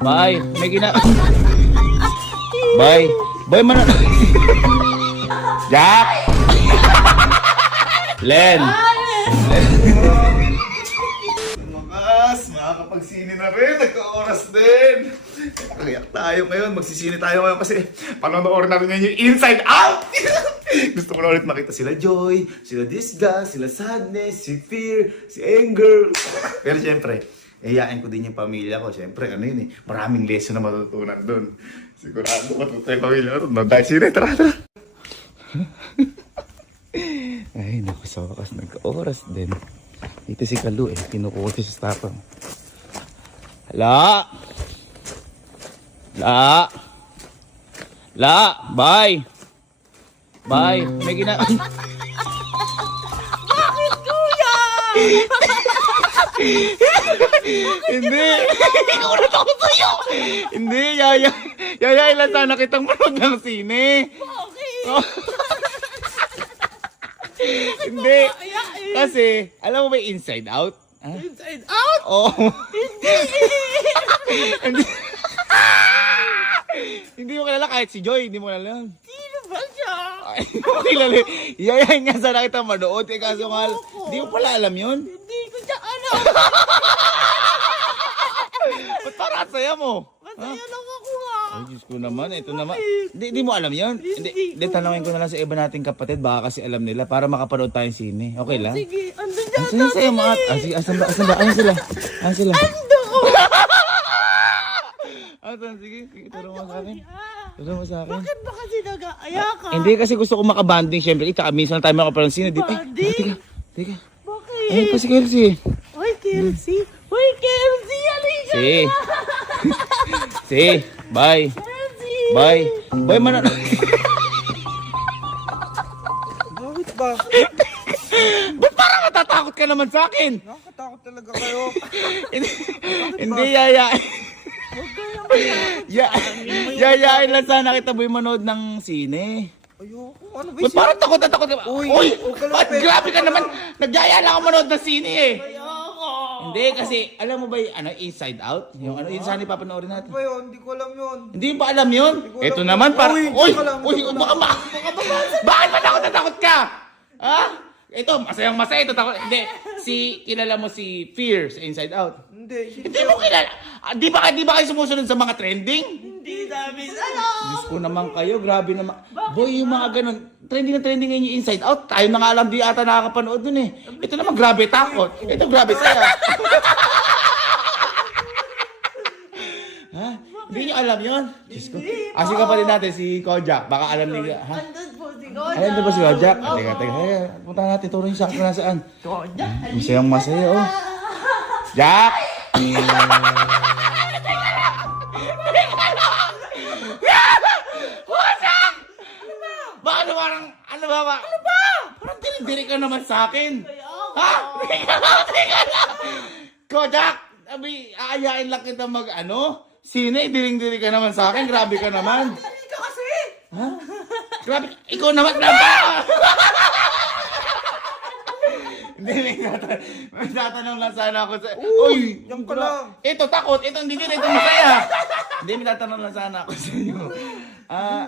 Bye. May Bye. Bye man. Jack. Len. Lumakas, makakapagsini na rin. Nagka-oras din. Kakayak tayo ngayon. Magsisini tayo ngayon kasi panonood namin ngayon yung Inside Out. Gusto ko na ulit makita sila Joy, sila Disgust, sila Sadness, si Fear, si Anger. Pero syempre, iyayain ko din yung pamilya ko. Syempre, ano yun eh, maraming lesson na matutunan doon. Sigurado matutunan yung pamilya ko. No, dahil sila, tara, tara. Ay, naku, sa wakas nagka-oras din. Dito si Kalu eh, kinukuha sa tapang. La! La! La! Bye! Bye! May Bakit, kuya? Hindi! Ulat ako sa'yo! Hindi, yaya. Yaya, ilan sana kitang manood ng sine. Bakit? Oh. Hindi. Ayain. Kasi, alam mo ba yung Inside Out? Ah? Inside out? Oo. Hindi. Hindi mo kilala kahit si Joy, hindi mo kilala. Sino ba siya? Ay, hindi mo kilala. Yayain nga sana kita manood. Eh, kaso nga, hindi mo pala alam yun. Hindi ko siya alam. Ba't parang ang saya mo? Masaya lang ako ha. Ay, Diyos ko naman. Ito naman. Hindi mo alam yun? Hindi, tanongin ko na lang sa iba nating kapatid. Baka kasi alam nila para makapanood tayong sine. Okay lang? Sige, andun siya. Ang saya sa'yo mga... Sige, asan ba? Ayun sila. Ayun sila. Asan? Sige, turo mo sa akin. Turo mo sa akin. Bakit ba kasi nag-aaya ka? Hindi kasi gusto ko makabanding. Siyempre, minsan na tayo makapanood ng sine. Banding? Teka. Bakit? Ayun pa si Kelsey. Uy, Kelsey. Uy, Kelsey. Halika Si. na. Si. Bye. Kelsey. Bye. Bye man. Bakit ba? Ba't parang natatakot ka naman sa akin? Nakakatakot talaga kayo. Hindi, yaya. Yayain lang sana kita boy manood ng sine. Ayoko. Ano ba Ba't parang takot na takot ka? Uy! ka lang, Ba't grabe ka naman? Nagyaya lang ako manood ng sine eh. Ayoko. Hindi kasi, alam mo ba yung Inside Out? Yung ano, yun sana ipapanoorin natin. ba yun? Hindi ko alam yun. Hindi ba alam yun? ko Ito alam naman yun. para... Uy, Uy! baka lang, Uy! baka lang. Bakit ba takot na takot ka? Ha? Ito, masayang masaya ito. Takot. Hindi, kilala mo si Fear sa Inside Out. Hindi. Hindi mo kilala. Di ba kayo sumusunod sa mga trending? Hindi namin alam. Diyos ko naman kayo, grabe naman. Boy, yung mga ganun, trending na trending ngayon yung Inside Out. Tayo na nga alam, di ata nakakapanood dun eh. Ito naman, grabe takot. Ito, grabe saya. Ha? Hindi nyo alam yun? Diyos ko. Asi ka pa rin natin, si Kojak. Baka alam niya. Ha? Andun po si Kojak. Ayan doon ba si Kojak? Teka. Hey, punta natin, turo niyo sa akin kung nasaan. Kojak. Masayang masaya, oh. Jack! Kojak! Ano ba? Parang dili ka naman sa akin. Ha? Teka lang. Kojak! Aayain lang kita sine, diring-diri ka naman sa akin. Grabe ka naman. Hindi ka kasi. Ha? Grabe, ikaw naman. Hindi, may tatanong lang sana ako sa... Uy! Yan ka lang. Ito, takot. Ito, hindi ito masaya. Hindi, may tatanong lang sana ako sa inyo.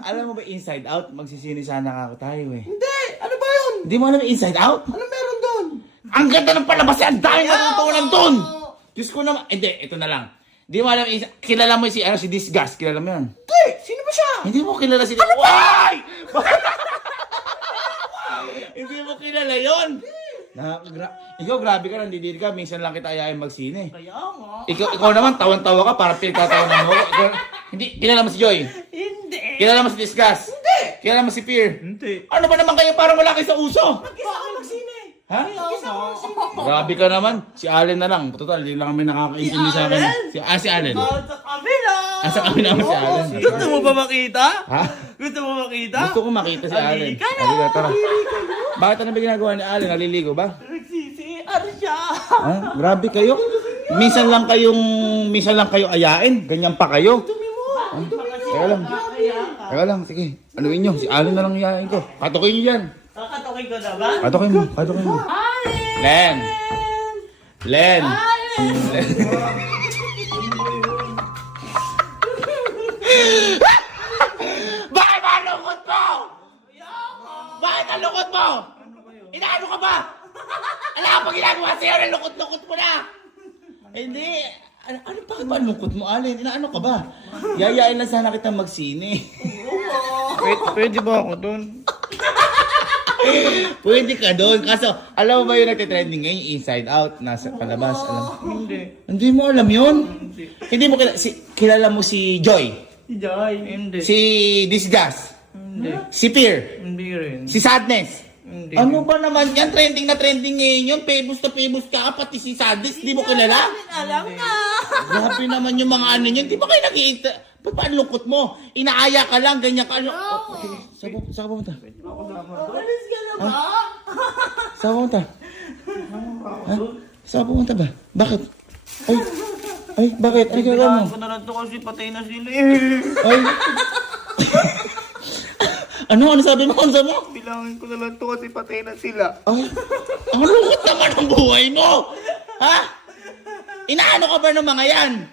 Alam mo ba, Inside Out? Magsisini sana ako tayo eh. Hindi! Ano ba yun? Hindi mo alam yung Inside Out? Ano meron doon? Ang ganda ng palabas yan! Ang dahil natutunan doon! Diyos ko naman... Hindi, ito na lang. Hindi mo alam, kilala mo si Disgust. Kilala mo yun? Hindi! Sino ba siya? Hindi mo kilala si Disgust. Why? Hindi mo kilala yun. Ikaw grabe ka, nandidiri ka. Minsan lang kita ayayin magsine. Kaya nga. Ikaw naman, tawan-tawa ka para pinagtatawanan mo. Hindi, kilala mo si Joy. Hindi. Kilala mo si Disgust. Hindi! Kilala mo si Fear. Hindi. Ano ba naman kayo parang wala kayo sa uso? Mag-isa ka magsine. Ha? Grabe ka naman. Si Allen na lang. Total, hindi lang kami nakakaintindi sa akin. Si Allen. Sa kabila. Sa kami naman si Allen. Gusto mo ba makita? Ha? Gusto mo makita? Gusto ko makita si Allen. Halika na. Halika, tara. Bakit ano ba ginagawa ni Allen? Naliligo ba? Nagsisiar siya. Ha? Grabe kayo. Minsan lang kayo ayain. Ganyan pa kayo. Teka lang. Teka lang, sige. Anuin nyo. Si Allen na lang iayain ko. Katukin nyo yan. Kakatukin ko na ba? Katukin mo. Len. Len. Inaano ka ba? Ala ka pa ginagawa sa'yo? Nalukot-lukot mo na! Hindi. Ano pa ba lungkot mo, Alin? Inaano ka ba? Yayain na sana kitang magsine. Pwede ba ako doon? Pwede ka doon. Kaso, alam mo ba yung nagtitrending ngayon? Inside Out, nasa palabas. Alam. Hindi mo alam yun? Hindi mo kilala mo si Joy? Si Joy. Hindi. Si Disgust? Hindi. Si Fear? Hindi rin. Si Sadness? Hindi. Ano ba naman yan? Trending na trending ngayon yun. Famous na famous ka. Pati si Sadness, di mo kilala? Alam na. Grabe naman yung mga ano yun. Di ba kayo nag-iita? Ba't ba ang lungkot mo? Inaaya ka lang, ganyan ka. Saan ka pumunta? Alis ka na ba? Saan ka pumunta? Ha? Saan ka pumunta ba? Bakit? Ay, bakit? Ay, gagawin mo? Ko na lang to kasi patay na sila Ay. Ano sabi mo? Ano sabi mo? Bilangin ko na lang to kasi patay na sila. Ay, ang lungkot naman ang buhay mo! Ha? Inaano ka ba ng mga yan?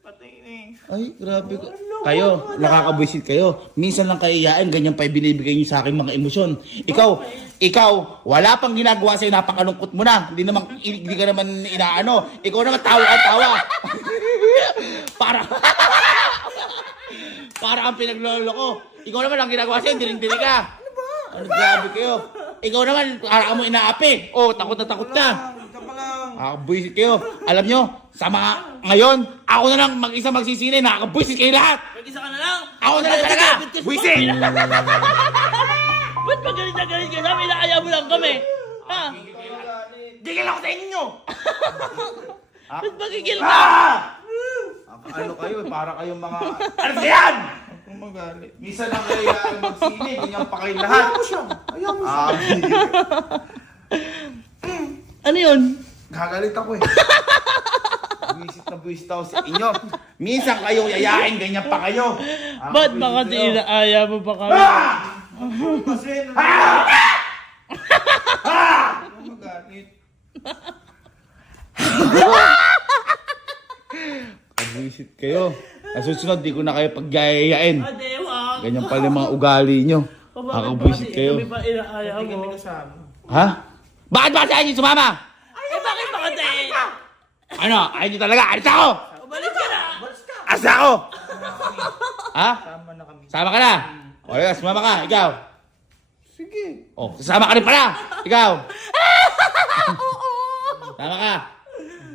Patay na eh. Ay, grabe ka. Kayo, nakakabwisit kayo. Minsan lang kayo iyain, ganyan pa binibigay niyo sa akin mga emosyon. Ikaw, wala pang ginagawa sa'yo, napakalungkot mo na. Hindi ka naman inaano. Ikaw naman tawa. Para ang pinaglolo ko. Ikaw naman ang ginagawa sa'yo, diring-diri ka. Ano grabe kayo. Ikaw naman, para mo inaapi. Oh, takot na takot ka. Nakakabwisit kayo. Alam nyo, sa mga ngayon, ako na lang mag-isa magsisine. Nakakabwisit kayo lahat. Mag-isa ka na lang. Ako na lang talaga. Bwisit! Ba't ba galit na galit ka sa amin? Inaaya mo lang kami. Ha? Digil ako sa inyo! Ba't magigil ka? Ano kayo, para kayong mga... Ano ba yan? Kung magalit. Minsan lang kayo magsine, ganyan pa kayo lahat. Ayaw mo siya. Ano yun? Gagalit ako eh. Buwisit ako sa inyo. Minsan kayo yayain, ganyan pa kayo. Ba't baka di inaaya mo pa kami? Kasi magalit. Buwisit kayo. Susunod, di ko na kayo pagyayain. Ate, wag. Ganyan pala yung mga ugali nyo. Nakakabwisit kayo. Kami pa inaaya Hindi kami mo. kasama. Ha? Bakit ba sa inyo sumama? Eh, bakit ba kasi? Ano? Ayaw nyo talaga? Alis ako! Umalis ka na. Alis ako! Ha? Sama na kami. Sama ka na? O, yes, sumama ka. Ikaw. Sige. O, sasama ka rin pala. Ikaw. Sama ka.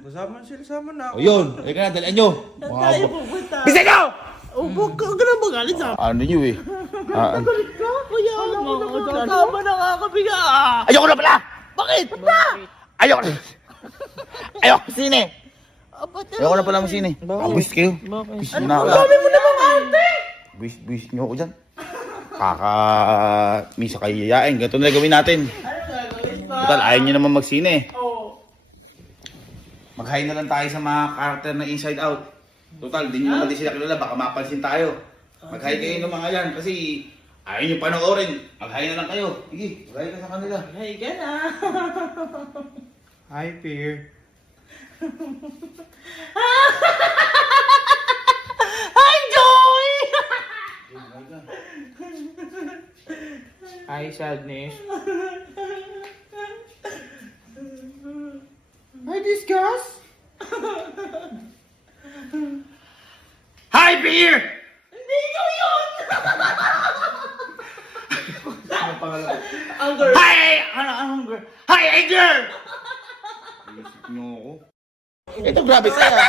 Kasama sila, sama na ako. O, yun. Halika na, dalian nyo. Saan tayo pupunta? Bisa nyo! Huwag ka na magalit sa amin. Ano nyo eh? Galit ka? Kuya, tama na nga kami nga. Ayoko na pala! Bakit? Pa! Ayoko na! Ayoko sine! Ba't Ayoko na pala sine. Buwis kayo. Buwis nyo na ako. sabi mo naman ate? Buwis nyo ako dyan. Misa kayo yayain. Ganito na gawin natin. Ano gagawin pa? Total, ayaw nyo naman magsine. Oo. Mag-hi na lang tayo sa mga karakter na Inside Out. Total, di nyo naman din sila kilala. Baka mapansin tayo. Mag-hi kayo ng mga yan. Kasi ayaw nyo panoorin. Mag-hi na lang kayo. Sige, mag-hi ka sa kanila. Hey ka na. Hi, Fear. Hi, Joy! Hi, Sadness. Hi, Disgust. Hi, Beer! Hindi ikaw yun! Ano pangalan? Anger. Hi! Ano, Anger? Hi, Anger! Isip nyo ako. Ito, grabe saya.